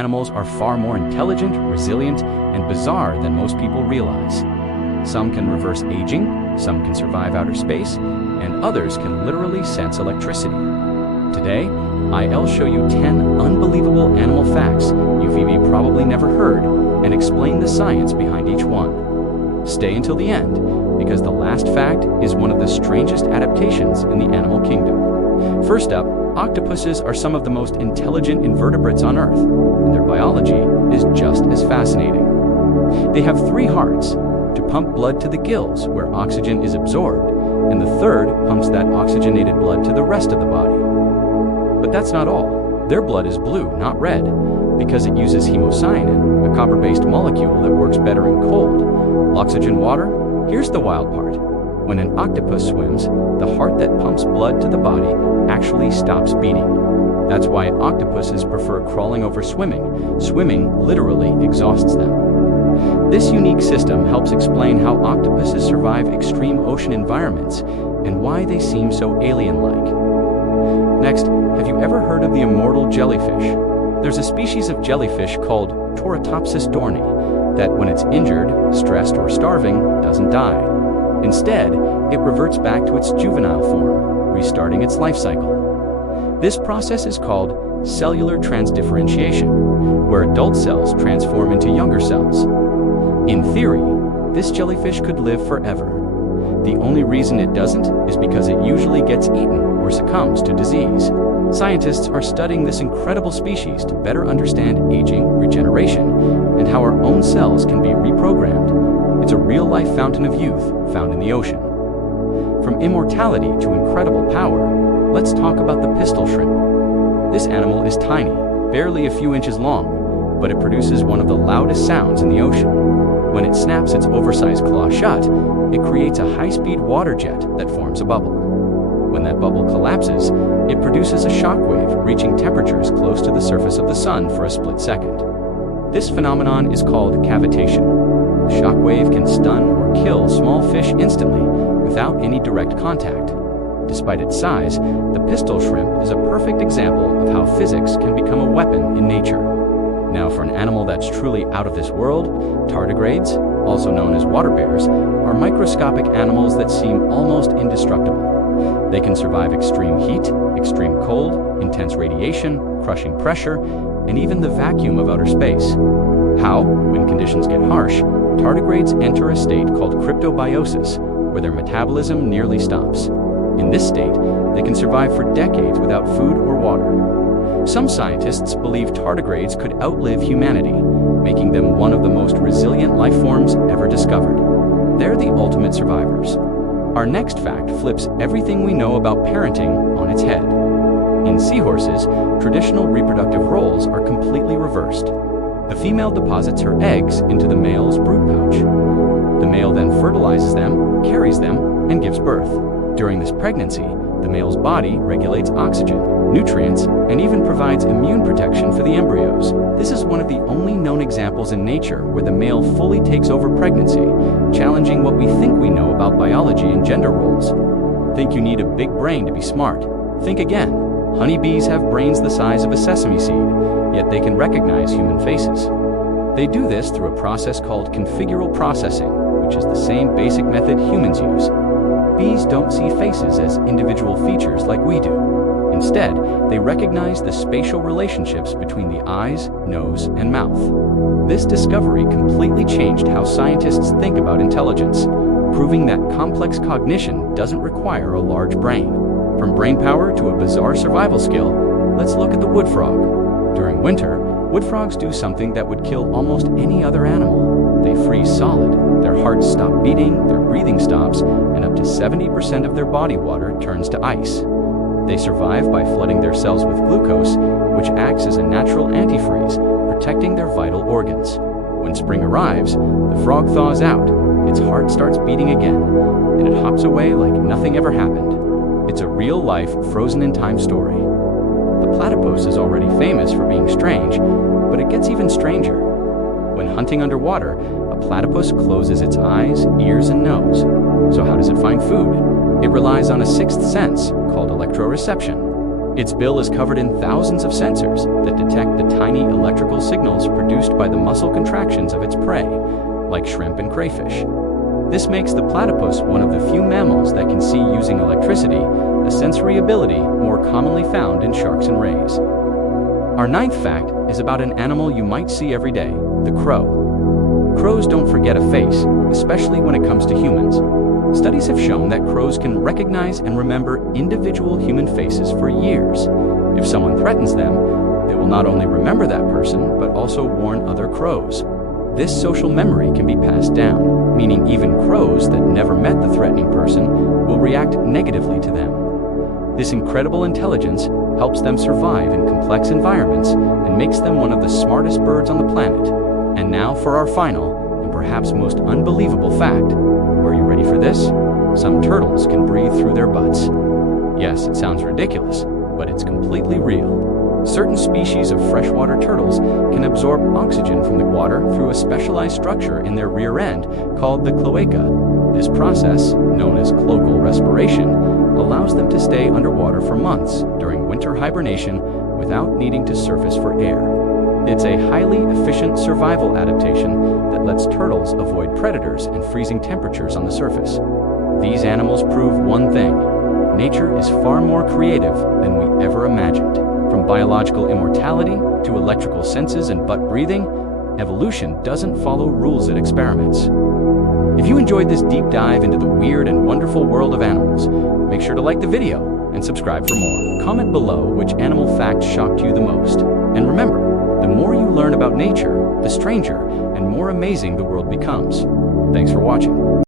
animals are far more intelligent, resilient, and bizarre than most people realize. Some can reverse aging, some can survive outer space, and others can literally sense electricity. Today, I'll show you 10 unbelievable animal facts you've probably never heard and explain the science behind each one. Stay until the end, because the last fact is one of the strangest adaptations in the animal kingdom. First up, octopuses are some of the most intelligent invertebrates on Earth, and their biology is just as fascinating. They have 3 hearts to pump blood to the gills, where oxygen is absorbed, and the third pumps that oxygenated blood to the rest of the body. But that's not all. Their blood is blue, not red, because it uses hemocyanin, a copper-based molecule that works better in cold. Oxygen water? Here's the wild part. When an octopus swims, the heart that pumps blood to the body actually stops beating. That's why octopuses prefer crawling over swimming. Swimming literally exhausts them. This unique system helps explain how octopuses survive extreme ocean environments and why they seem so alien-like. Next, have you ever heard of the immortal jellyfish? There's a species of jellyfish called Torotopsis dohrnii that, when it's injured, stressed, or starving, doesn't die. Instead, it reverts back to its juvenile form, restarting its life cycle. This process is called cellular transdifferentiation, where adult cells transform into younger cells. In theory, this jellyfish could live forever. The only reason it doesn't is because it usually gets eaten or succumbs to disease. Scientists are studying this incredible species to better understand aging, regeneration, and how our own cells can be reprogrammed. It's a real-life fountain of youth found in the ocean. From immortality to incredible power, let's talk about the pistol shrimp. This animal is tiny, barely a few inches long, but it produces one of the loudest sounds in the ocean. When it snaps its oversized claw shut, it creates a high-speed water jet that forms a bubble. When that bubble collapses, it produces a shock wave reaching temperatures close to the surface of the sun for a split second. This phenomenon is called cavitation. The shock wave can stun or kill small fish instantly without any direct contact. Despite its size, the pistol shrimp is a perfect example of how physics can become a weapon in nature. Now, for an animal that's truly out of this world, tardigrades, also known as water bears, are microscopic animals that seem almost indestructible. They can survive extreme heat, extreme cold, intense radiation, crushing pressure, and even the vacuum of outer space. How? When conditions get harsh, tardigrades enter a state called cryptobiosis, where their metabolism nearly stops. In this state, they can survive for decades without food or water. Some scientists believe tardigrades could outlive humanity, making them one of the most resilient life forms ever discovered. They're the ultimate survivors. Our next fact flips everything we know about parenting on its head. In seahorses, traditional reproductive roles are completely reversed. The female deposits her eggs into the male's brood pouch. The male then fertilizes them, carries them, and gives birth. During this pregnancy, the male's body regulates oxygen, nutrients, and even provides immune protection for the embryos. This is one of the only known examples in nature where the male fully takes over pregnancy, challenging what we think we know about biology and gender roles. Think you need a big brain to be smart? Think again. Honeybees have brains the size of a sesame seed, yet they can recognize human faces. They do this through a process called configural processing, which is the same basic method humans use. Bees don't see faces as individual features like we do. Instead, they recognize the spatial relationships between the eyes, nose, and mouth. This discovery completely changed how scientists think about intelligence, proving that complex cognition doesn't require a large brain. From brain power to a bizarre survival skill, let's look at the wood frog. During winter, wood frogs do something that would kill almost any other animal. They freeze solid. Their hearts stop beating, their breathing stops, and up to 70% of their body water turns to ice. They survive by flooding their cells with glucose, which acts as a natural antifreeze, protecting their vital organs. When spring arrives, the frog thaws out, its heart starts beating again, and it hops away like nothing ever happened. It's a real-life, frozen-in-time story. The platypus is already famous for being strange, but it gets even stranger. When hunting underwater, a platypus closes its eyes, ears, and nose. So how does it find food? It relies on a sixth sense called electroreception. Its bill is covered in thousands of sensors that detect the tiny electrical signals produced by the muscle contractions of its prey, like shrimp and crayfish. This makes the platypus one of the few mammals that can see using electricity, a sensory ability more commonly found in sharks and rays. Our ninth fact is about an animal you might see every day, the crow. Crows don't forget a face, especially when it comes to humans. Studies have shown that crows can recognize and remember individual human faces for years. If someone threatens them, they will not only remember that person, but also warn other crows. This social memory can be passed down, meaning even crows that never met the threatening person will react negatively to them. This incredible intelligence helps them survive in complex environments and makes them one of the smartest birds on the planet. And now for our final, and perhaps most unbelievable fact. Are you ready for this? Some turtles can breathe through their butts. Yes, it sounds ridiculous, but it's completely real. Certain species of freshwater turtles can absorb oxygen from the water through a specialized structure in their rear end called the cloaca. This process, known as cloacal respiration, allows them to stay underwater for months during winter hibernation without needing to surface for air. It's a highly efficient survival adaptation that lets turtles avoid predators and freezing temperatures on the surface. These animals prove one thing: nature is far more creative than we ever imagined. From biological immortality to electrical senses and butt breathing, evolution doesn't follow rules it experiments. If you enjoyed this deep dive into the weird and wonderful world of animals, make sure to like the video and subscribe for more. Comment below which animal fact shocked you the most. And remember, the more you learn about nature, the stranger and more amazing the world becomes. Thanks for watching.